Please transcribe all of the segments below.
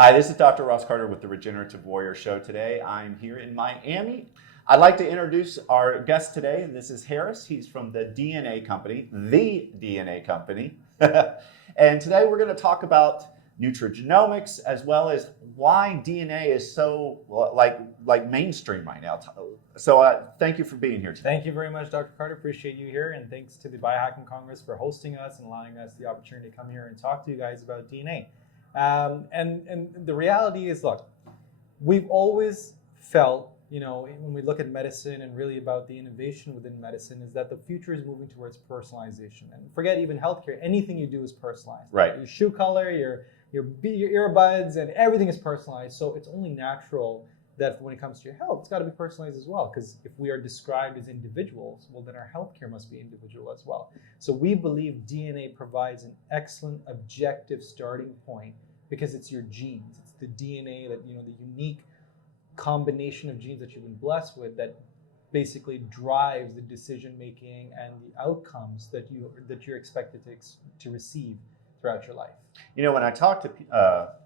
Hi, this is Dr. Ross Carter with the Regenerative Warrior Show. Today, I'm here in Miami. I'd like to introduce our guest today, and this is Harris. He's from the DNA company, and today we're going to talk about nutrigenomics as well as why DNA is so like mainstream right now. So thank you for being here today. Thank you very much, Dr. Carter. Appreciate you here, and thanks to the Biohacking Congress for hosting us and allowing us the opportunity to come here and talk to you guys about DNA. And the reality is, look, we've always felt, when we look at medicine and really about the innovation within medicine, is that the future is moving towards personalization. And forget even healthcare, anything you do is personalized. Right. Your shoe color, your earbuds, and everything is personalized. So it's only natural that when it comes to your health, it's got to be personalized as well. Because if we are described as individuals, well, then our healthcare must be individual as well. So we believe DNA provides an excellent objective starting point because it's your genes. It's the DNA that, the unique combination of genes that you've been blessed with that basically drives the decision making and the outcomes that you're expected to receive throughout your life. When I talk to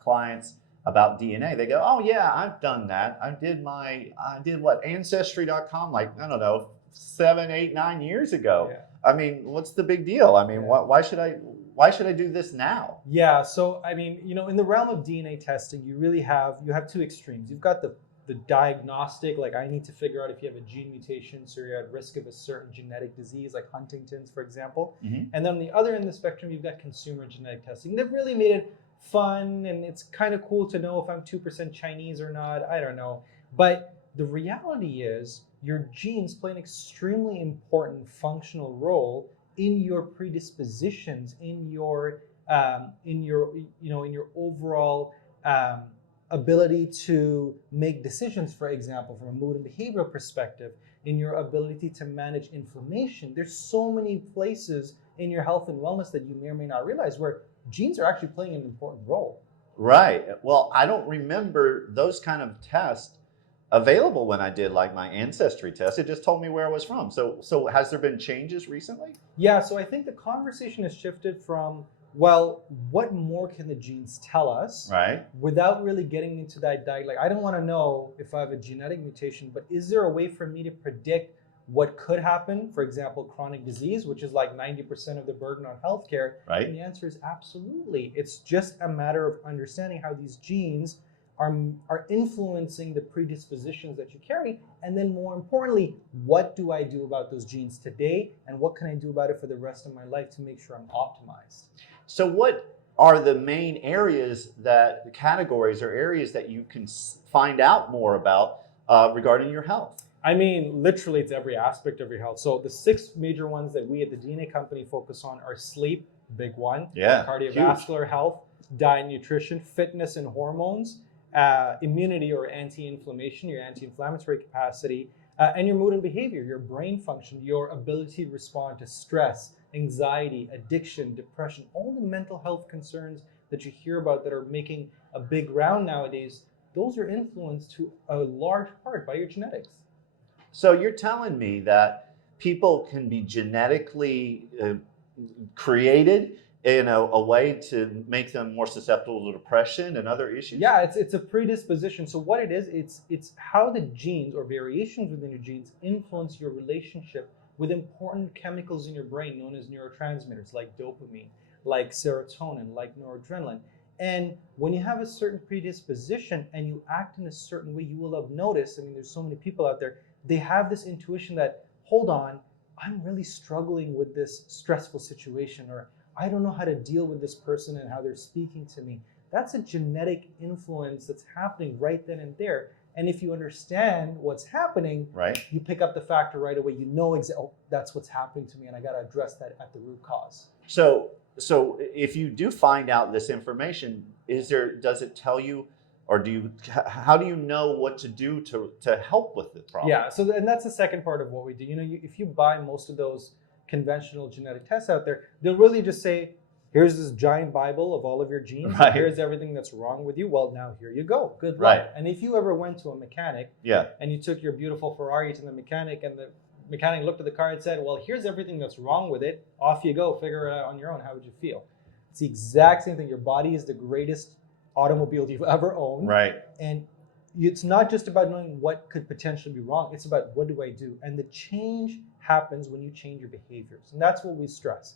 clients about DNA, they go, "Oh yeah, I've done that. I did what, Ancestry.com, I don't know, 7, 8, 9 years ago." Yeah. I mean, what's the big deal? I mean, why should I do this now? Yeah. So in the realm of DNA testing, you have two extremes. You've got the diagnostic, like I need to figure out if you have a gene mutation, so you're at risk of a certain genetic disease, like Huntington's, for example. Mm-hmm. And then on the other end of the spectrum, you've got consumer genetic testing. They've really made it fun, and it's kind of cool to know if I'm 2% Chinese or not. I don't know. But the reality is your genes play an extremely important functional role in your predispositions, in your overall ability to make decisions, for example, from a mood and behavioral perspective, in your ability to manage inflammation. There's so many places in your health and wellness that you may or may not realize where genes are actually playing an important role. Right. Well, I don't remember those kind of tests available when I did like my ancestry test. It just told me where I was from. So has there been changes recently? Yeah, so I think the conversation has shifted from, well, what more can the genes tell us? Right. Without really getting into that like, I don't want to know if I have a genetic mutation, but is there a way for me to predict what could happen? For example, chronic disease, which is like 90% of the burden on healthcare. Right. And the answer is absolutely. It's just a matter of understanding how these genes are influencing the predispositions that you carry, and then more importantly, what do I do about those genes today, and what can I do about it for the rest of my life to make sure I'm optimized? So what are the main categories or areas that you can find out more about regarding your health? I mean, literally, it's every aspect of your health. So the 6 major ones that we at the DNA company focus on are sleep, big one, cardiovascular huge. health, diet, nutrition, fitness and hormones, immunity or anti-inflammation, your anti-inflammatory capacity, and your mood and behavior, your brain function, your ability to respond to stress, anxiety, addiction, depression, all the mental health concerns that you hear about that are making a big round nowadays. Those are influenced to a large part by your genetics. So you're telling me that people can be genetically created in a way to make them more susceptible to depression and other issues? Yeah, it's a predisposition. So what it is, it's how the genes or variations within your genes influence your relationship with important chemicals in your brain known as neurotransmitters, like dopamine, like serotonin, like noradrenaline. And when you have a certain predisposition and you act in a certain way, you will have noticed, there's so many people out there, they have this intuition that, hold on, I'm really struggling with this stressful situation, or I don't know how to deal with this person and how they're speaking to me. That's a genetic influence that's happening right then and there. And if you understand what's happening, right, you pick up the factor right away. You know exactly, that's what's happening to me, and I got to address that at the root cause. So if you do find out this information, does it tell you, or how do you know what to do to help with the problem? Yeah, and that's the second part of what we do. If you buy most of those conventional genetic tests out there, they'll really just say, here's this giant Bible of all of your genes. Right. Here's everything that's wrong with you. Well, now here you go. Good luck. Right. And if you ever went to a mechanic and you took your beautiful Ferrari to the mechanic and the mechanic looked at the car and said, well, here's everything that's wrong with it. Off you go. Figure it out on your own. How would you feel? It's the exact same thing. Your body is the greatest automobile you've ever owned. Right. And it's not just about knowing what could potentially be wrong. It's about what do I do? And the change happens when you change your behaviors. And that's what we stress.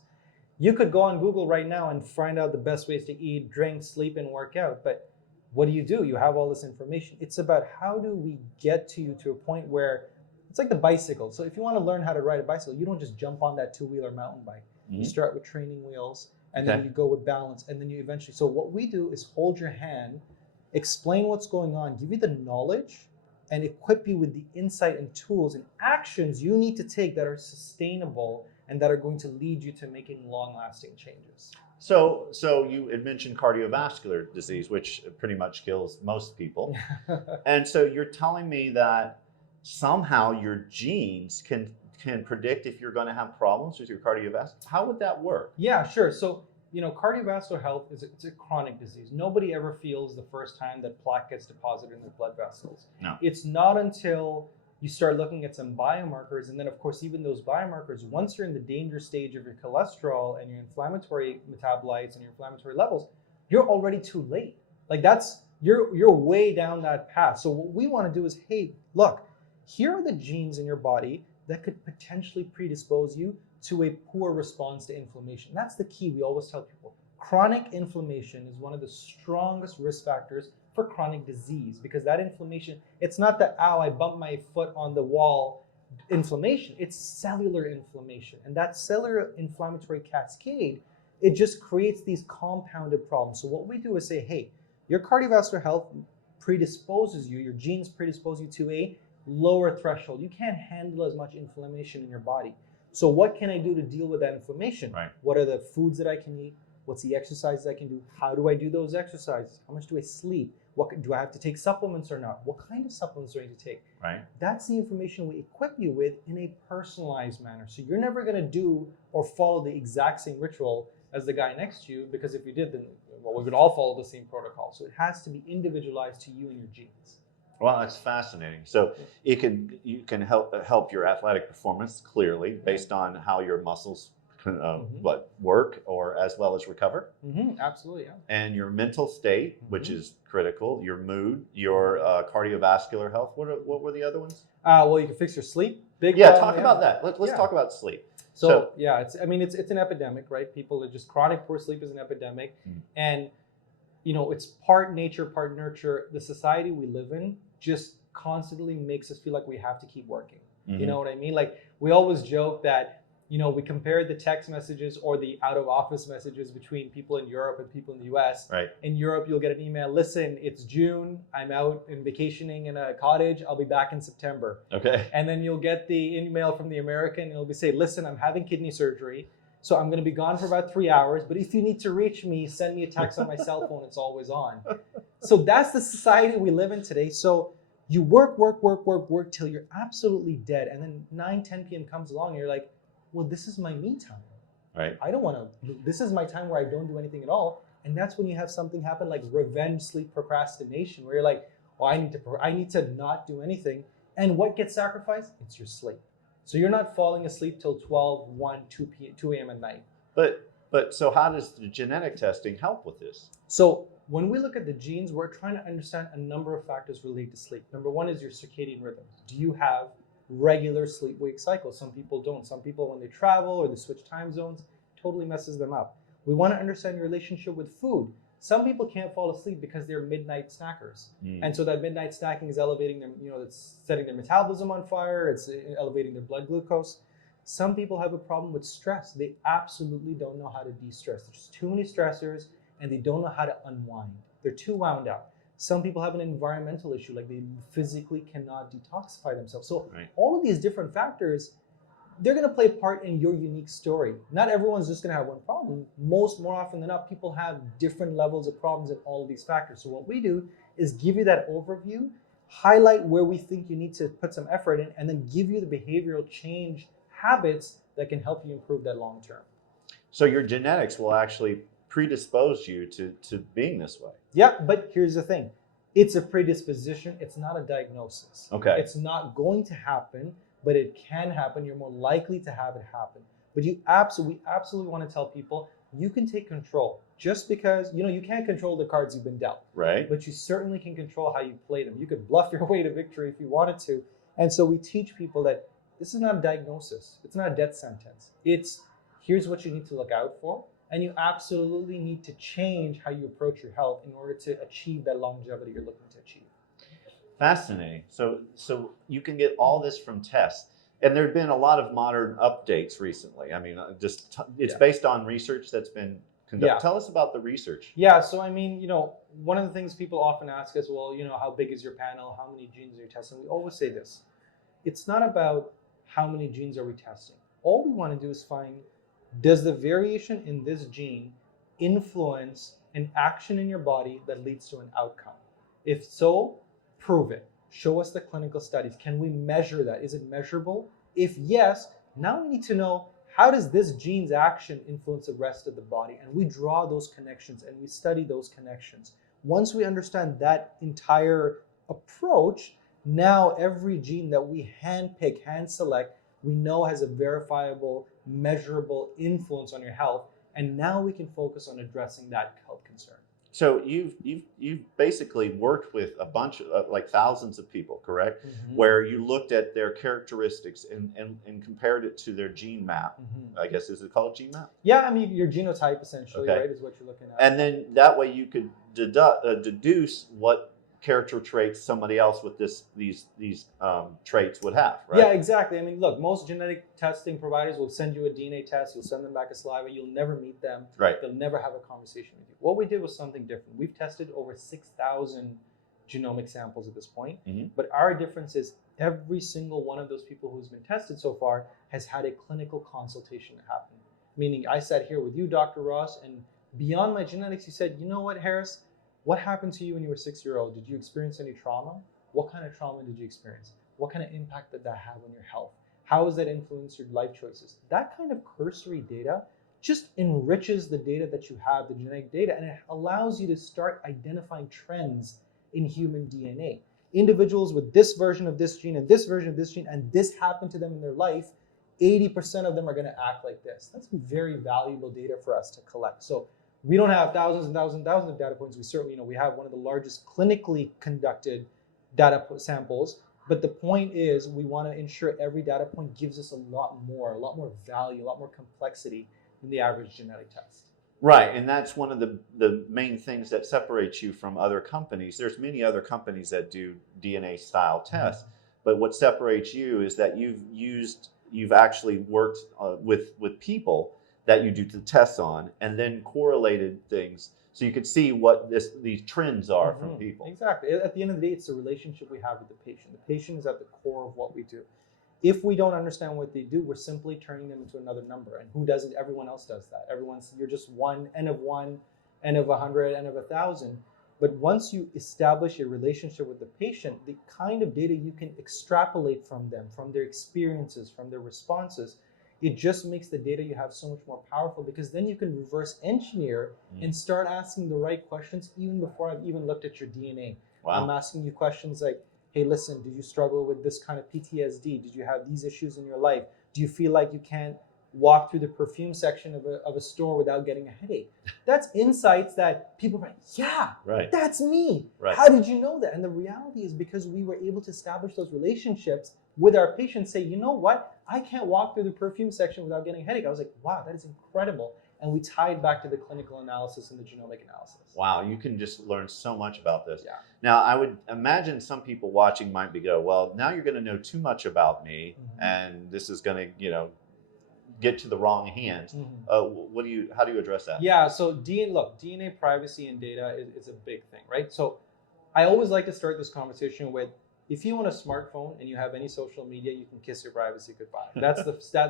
You could go on Google right now and find out the best ways to eat, drink, sleep, and work out. But what do? You have all this information. It's about how do we get to you to a point where it's like the bicycle. So if you want to learn how to ride a bicycle, you don't just jump on that two-wheeler mountain bike. You start with training wheels, and then you go with balance, and then you eventually. So what we do is hold your hand, explain what's going on, give you the knowledge, and equip you with the insight and tools and actions you need to take that are sustainable and that are going to lead you to making long-lasting changes. So you had mentioned cardiovascular disease, which pretty much kills most people. And so you're telling me that somehow your genes can predict if you're going to have problems with your cardiovascular. How would that work? Yeah, sure. So, cardiovascular health it's a chronic disease. Nobody ever feels the first time that plaque gets deposited in their blood vessels. No. It's not until you start looking at some biomarkers, and then of course even those biomarkers, once you're in the danger stage of your cholesterol and your inflammatory metabolites and your inflammatory levels, you're already too late. Like you're way down that path. So what we want to do is, hey, look, here are the genes in your body that could potentially predispose you to a poor response to inflammation. That's the key. We always tell people chronic inflammation is one of the strongest risk factors for chronic disease, because that inflammation, it's not that, ow, I bumped my foot on the wall inflammation. It's cellular inflammation. And that cellular inflammatory cascade, it just creates these compounded problems. So what we do is say, hey, your cardiovascular health predisposes you, your genes predispose you to a lower threshold. You can't handle as much inflammation in your body. So what can I do to deal with that inflammation? Right. What are the foods that I can eat? What's the exercises I can do? How do I do those exercises? How much do I sleep? Do I have to take supplements or not? What kind of supplements do I need to take? Right. That's the information we equip you with in a personalized manner. So you're never going to do or follow the exact same ritual as the guy next to you, because if you did, then we would all follow the same protocol. So it has to be individualized to you and your genes. Well, that's fascinating. So you can help your athletic performance clearly based on how your muscles work or as well as recover. Absolutely, yeah. And your mental state, which is critical, your mood, your cardiovascular health. What were the other ones? Well, you can fix your sleep. Talk about that. Let's talk about sleep. So yeah, it's an epidemic, right? People are just chronic poor sleep is an epidemic, and it's part nature, part nurture. The society we live in just constantly makes us feel like we have to keep working. You know what I mean? Like we always joke that we compare the text messages or the out of office messages between people in Europe and people in the US. Right. In Europe, you'll get an email, listen, it's June, I'm out and vacationing in a cottage, I'll be back in September. Okay. And then you'll get the email from the American, and it'll be say, listen, I'm having kidney surgery, so I'm going to be gone for about 3 hours, but if you need to reach me, send me a text on my cell phone, it's always on. So that's the society we live in today. So you work till you're absolutely dead, and then 9-10 p.m. comes along and you're like, well, this is my me time. Right. I don't want to, this is my time where I don't do anything at all. And that's when you have something happen like revenge sleep procrastination, where you're like, well, I need to not do anything. And what gets sacrificed? It's your sleep. So you're not falling asleep till 12, 1, 2 a.m. at night. But so how does the genetic testing help with this? So when we look at the genes, we're trying to understand a number of factors related to sleep. Number one is your circadian rhythm. Do you have regular sleep-wake cycles? Some people don't. Some people, when they travel or they switch time zones, totally messes them up. We want to understand your relationship with food. Some people can't fall asleep because they're midnight snackers. And so that midnight snacking is elevating them, it's setting their metabolism on fire, it's elevating their blood glucose. Some people have a problem with stress. They absolutely don't know how to de-stress. There's just too many stressors and they don't know how to unwind. They're too wound up. Some people have an environmental issue, like they physically cannot detoxify themselves. So all of these different factors, they're going to play a part in your unique story. Not everyone's just going to have one problem. More often than not, people have different levels of problems in all of these factors. So what we do is give you that overview, highlight where we think you need to put some effort in, and then give you the behavioral change habits that can help you improve that long term. So your genetics will actually predispose you to being this way. Yeah, but here's the thing. It's a predisposition. It's not a diagnosis. Okay. It's not going to happen, but it can happen. You're more likely to have it happen. But we absolutely want to tell people, you can take control. Just because, you can't control the cards you've been dealt, Right. but you certainly can control how you play them. You could bluff your way to victory if you wanted to. And so we teach people that this is not a diagnosis. It's not a death sentence. It's here's what you need to look out for. And you absolutely need to change how you approach your health in order to achieve that longevity you're looking to achieve. Fascinating. So you can get all this from tests. And there have been a lot of modern updates recently. I mean, it's based on research that's been conducted. Yeah. Tell us about the research. Yeah, so I mean, one of the things people often ask is, well, how big is your panel? How many genes are you testing? We always say this. It's not about how many genes are we testing. All we want to do is find, does the variation in this gene influence an action in your body that leads to an outcome? If so, prove it. Show us the clinical studies. Can we measure that? Is it measurable? If yes, now we need to know, how does this gene's action influence the rest of the body? And we draw those connections and we study those connections. Once we understand that entire approach, now every gene that we handpick, hand select, we know has a verifiable, measurable influence on your health. And now we can focus on addressing that health concern. So you've basically worked with a bunch of like thousands of people, correct? Mm-hmm. Where you looked at their characteristics and compared it to their gene map. Mm-hmm. I guess, is it called gene map? Yeah, I mean, your genotype essentially, Okay. right, is what you're looking at. And then that way you could deduce what character traits somebody else with these traits would have, right? Yeah, exactly. I mean, look, most genetic testing providers will send you a DNA test. You'll send them back a saliva. You'll never meet them. Right. They'll never have a conversation with you. What we did was something different. We've tested over 6,000 genomic samples at this point. Mm-hmm. But our difference is every single one of those people who's been tested so far has had a clinical consultation happen. Meaning I sat here with you, Dr. Ross, and beyond my genetics, you said, you know what, Harris? What happened to you when you were 6-year-old? Did you experience any trauma? What kind of trauma did you experience? What kind of impact did that have on your health? How has that influenced your life choices? That kind of cursory data just enriches the data that you have, the genetic data, and it allows you to start identifying trends in human DNA. Individuals with this version of this gene and this version of this gene, and this happened to them in their life, 80% of them are going to act like this. That's very valuable data for us to collect. So we don't have thousands and thousands and thousands of data points. We certainly, we have one of the largest clinically conducted data samples. But the point is, we want to ensure every data point gives us a lot more value, a lot more complexity than the average genetic test. Right, and that's one of the main things that separates you from other companies. There's many other companies that do DNA style tests, but what separates you is that you've actually worked with people that you do the tests on, and then correlated things so you could see what these trends are from people. Exactly. At the end of the day, it's the relationship we have with the patient. The patient is at the core of what we do. If we don't understand what they do, we're simply turning them into another number. And who doesn't? Everyone else does that. You're just one, N of 100, N of 1,000. But once you establish a relationship with the patient, the kind of data you can extrapolate from them, from their experiences, from their responses, it just makes the data you have so much more powerful, because then you can reverse engineer and start asking the right questions even before I've even looked at your DNA. Wow. I'm asking you questions like, hey, listen, did you struggle with this kind of PTSD? Did you have these issues in your life? Do you feel like you can't walk through the perfume section of a store without getting a headache? That's insights that people are like, yeah, right, that's me. Right. How did you know that? And the reality is because we were able to establish those relationships with our patients, say, you know what? I can't walk through the perfume section without getting a headache. I was like, wow, that is incredible. And we tied back to the clinical analysis and the genomic analysis. Wow, you can just learn so much about this. Yeah. Now, I would imagine some people watching might go, well, now you're going to know too much about me, and this is going to, get to the wrong hands. How do you address that? Yeah, so DNA privacy and data is a big thing, right? So I always like to start this conversation with, if you want a smartphone and you have any social media, you can kiss your privacy goodbye. That's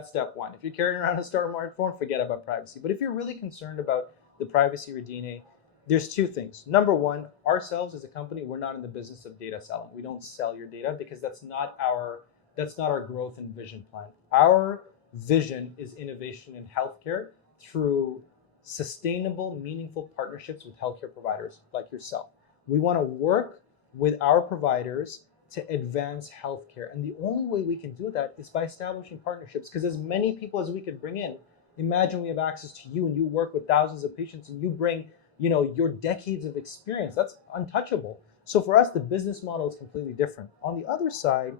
step one. If you're carrying around a smartphone, forget about privacy. But if you're really concerned about the privacy of your DNA, there's two things. Number one, ourselves as a company, we're not in the business of data selling. We don't sell your data because that's not our growth and vision plan. Our vision is innovation in healthcare through sustainable, meaningful partnerships with healthcare providers like yourself. We want to work with our providers to advance healthcare. And the only way we can do that is by establishing partnerships, because as many people as we can bring in, Imagine we have access to you and you work with thousands of patients and you bring, your decades of experience. That's untouchable. So for us, the business model is completely different. On the other side,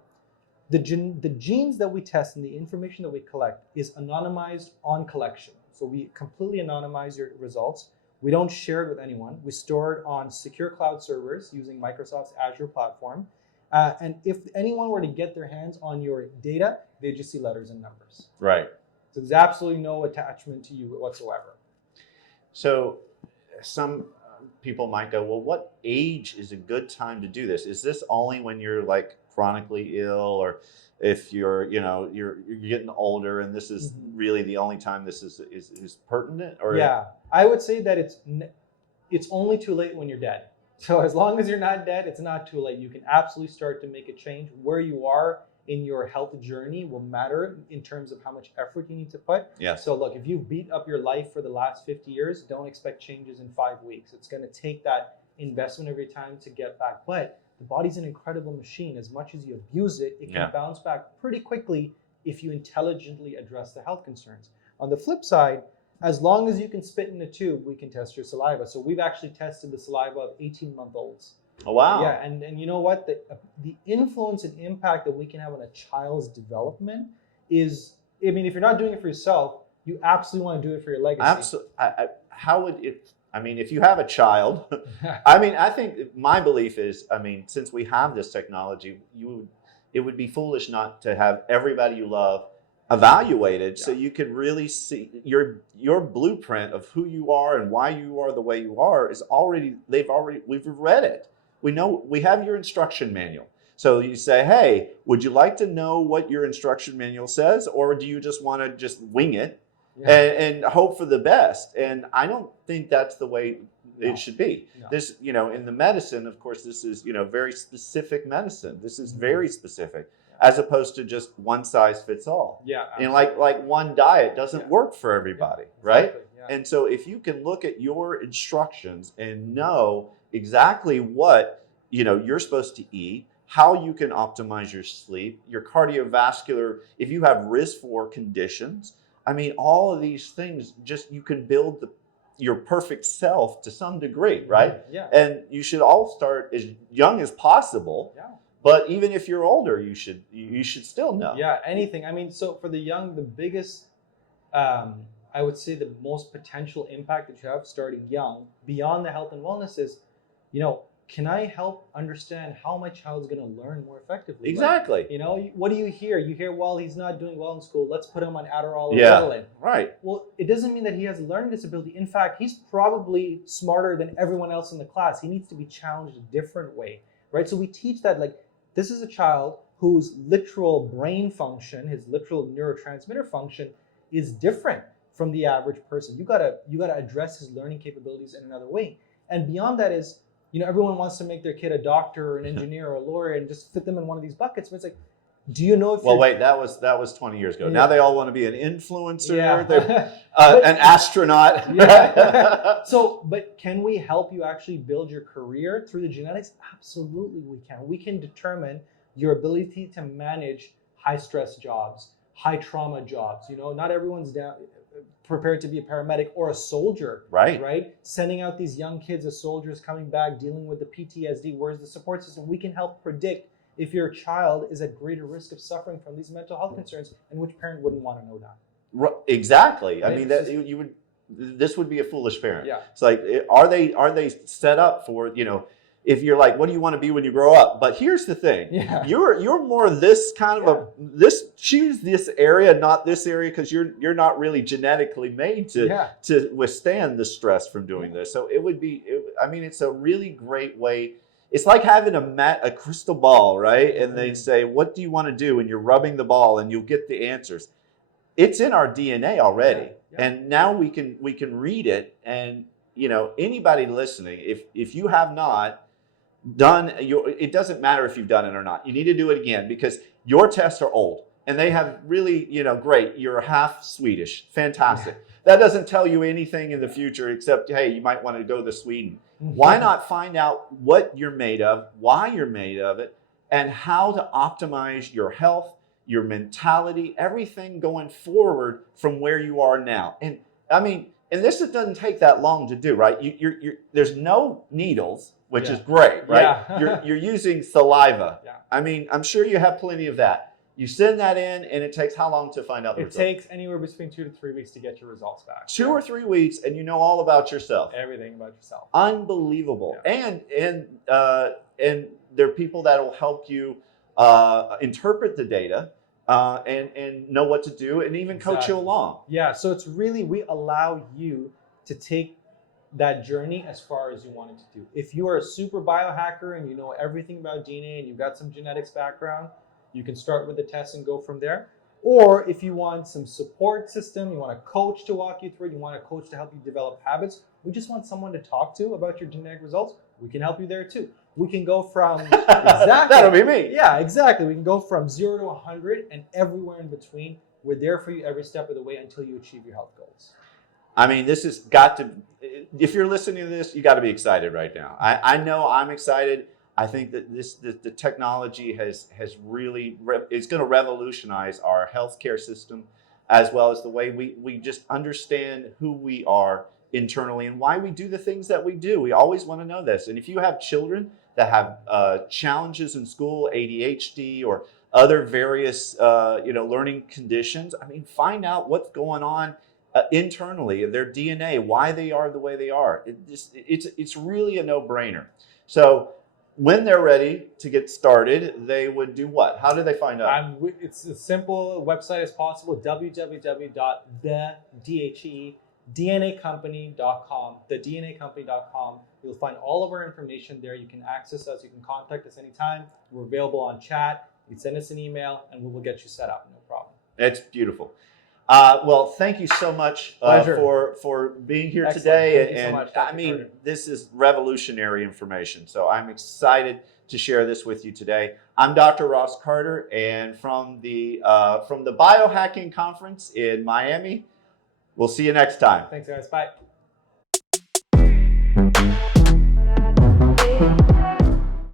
the genes that we test and the information that we collect is anonymized on collection. So we completely anonymize your results. We don't share it with anyone. We store it on secure cloud servers using Microsoft's Azure platform. And if anyone were to get their hands on your data, they just see letters and numbers. Right. So there's absolutely no attachment to you whatsoever. So some people might go, well, what age is a good time to do this? Is this only when you're like chronically ill, or if you're getting older and this is really the only time this is pertinent? Or yeah, I would say that it's only too late when you're dead. So as long as you're not dead, it's not too late. You can absolutely start to make a change. Where you are in your health journey will matter in terms of how much effort you need to put. Yeah. So look, if you beat up your life for the last 50 years, don't expect changes in 5 weeks. It's going to take that investment every time to get back. But the body's an incredible machine. As much as you abuse it, it can bounce back pretty quickly if you intelligently address the health concerns. On the flip side, as long as you can spit in a tube, we can test your saliva. So we've actually tested the saliva of 18-month-olds. Oh, wow. Yeah, and you know what? The influence and impact that we can have on a child's development is, I mean, if you're not doing it for yourself, you absolutely want to do it for your legacy. Absolutely. How would it, I mean, if you have a child, I mean, I think my belief is, I mean, since we have this technology, it would be foolish not to have everybody you love evaluated, so you can really see your blueprint of who you are and why you are the way you are is already, we've read it. We know, we have your instruction manual. So you say, hey, would you like to know what your instruction manual says, or do you just want to just wing it and hope for the best? And I don't think that's the way it should be. No. This, in the medicine, of course, this is, very specific medicine. This is very specific, as opposed to just one size fits all. Yeah. And like one diet doesn't work for everybody, right? Yeah. And so if you can look at your instructions and know exactly what, you're supposed to eat, how you can optimize your sleep, your cardiovascular, if you have risk for conditions, I mean, all of these things, just you can build your perfect self to some degree, right? Yeah. And you should all start as young as possible. Yeah. But even if you're older, you should still know. Yeah, anything. I mean, so for the young, the biggest, I would say the most potential impact that you have starting young, beyond the health and wellness, is, can I help understand how my child's going to learn more effectively? Exactly. Like, what do you hear? You hear, well, he's not doing well in school. Let's put him on Adderall or Ritalin. Right. Well, it doesn't mean that he has a learning disability. In fact, he's probably smarter than everyone else in the class. He needs to be challenged a different way, right? So we teach that, like, this is a child whose literal brain function, his literal neurotransmitter function is different from the average person. You gotta address his learning capabilities in another way. And beyond that is, everyone wants to make their kid a doctor or an engineer or a lawyer and just fit them in one of these buckets. But it's like, do you know if well, wait, that was 20 years ago. Yeah. Now they all want to be an influencer, an astronaut. So, but can we help you actually build your career through the genetics? Absolutely, we can. We can determine your ability to manage high stress jobs, high trauma jobs. Not everyone's prepared to be a paramedic or a soldier. Right. Sending out these young kids as soldiers, coming back, dealing with the PTSD. Where's the support system? We can help predict if your child is at greater risk of suffering from these mental health concerns, and which parent wouldn't want to know that? Exactly. Right? I mean, this would be a foolish parent. Yeah. It's like, are they set up for, if you're like, what do you want to be when you grow up? But here's the thing. Yeah. You're more this kind of choose this area, not this area, because you're not really genetically made to withstand the stress from doing this. So it's a really great way. It's like having a crystal ball, right? And they say, what do you want to do? And you're rubbing the ball and you'll get the answers. It's in our DNA already. Yeah. And now we can read it. And, anybody listening, if you have not done, it doesn't matter if you've done it or not. You need to do it again, because your tests are old and they have really, great. You're half Swedish. Fantastic. Yeah. That doesn't tell you anything in the future except, hey, you might want to go to Sweden. Why not find out what you're made of, why you're made of it, and how to optimize your health, your mentality, everything going forward from where you are now. And I mean, and this doesn't take that long to do, right? There's no needles, which is great, right? Yeah. You're using saliva. Yeah. I mean, I'm sure you have plenty of that. You send that in, and it takes how long to find out the results? It takes anywhere between 2 to 3 weeks to get your results back. 2 or 3 weeks, and you know all about yourself. Everything about yourself. Unbelievable. Yeah. And there are people that will help you interpret the data and know what to do, and even coach you along. Yeah. So it's really, we allow you to take that journey as far as you want it to do. If you are a super biohacker and you know everything about DNA and you've got some genetics background, you can start with the test and go from there. Or if you want some support system, you want a coach to walk you through it, you want a coach to help you develop habits, we just want someone to talk to about your genetic results, we can help you there too. We can go from That'll be me. Yeah, exactly. We can go from 0 to 100 and everywhere in between. We're there for you every step of the way until you achieve your health goals. I mean, this has got to, if you're listening to this, you got to be excited right now. I know I'm excited. I think that the technology has really, it's going to revolutionize our healthcare system, as well as the way we just understand who we are internally and why we do the things that we do. We always want to know this. And if you have children that have challenges in school, ADHD or other various learning conditions, I mean, find out what's going on internally, their DNA, why they are the way they are. It's really a no-brainer. So when they're ready to get started, they would do what? How do they find out? It's as simple a website as possible, www.thednacompany.com, thednacompany.com. You'll find all of our information there. You can access us. You can contact us anytime. We're available on chat. You can send us an email, and we will get you set up. No problem. It's beautiful. Well, thank you so much for being here today. Thank you so much, I mean, this is revolutionary information. So I'm excited to share this with you today. I'm Dr. Ross Carter, and from the Biohacking Conference in Miami. We'll see you next time. Thanks, guys. Bye.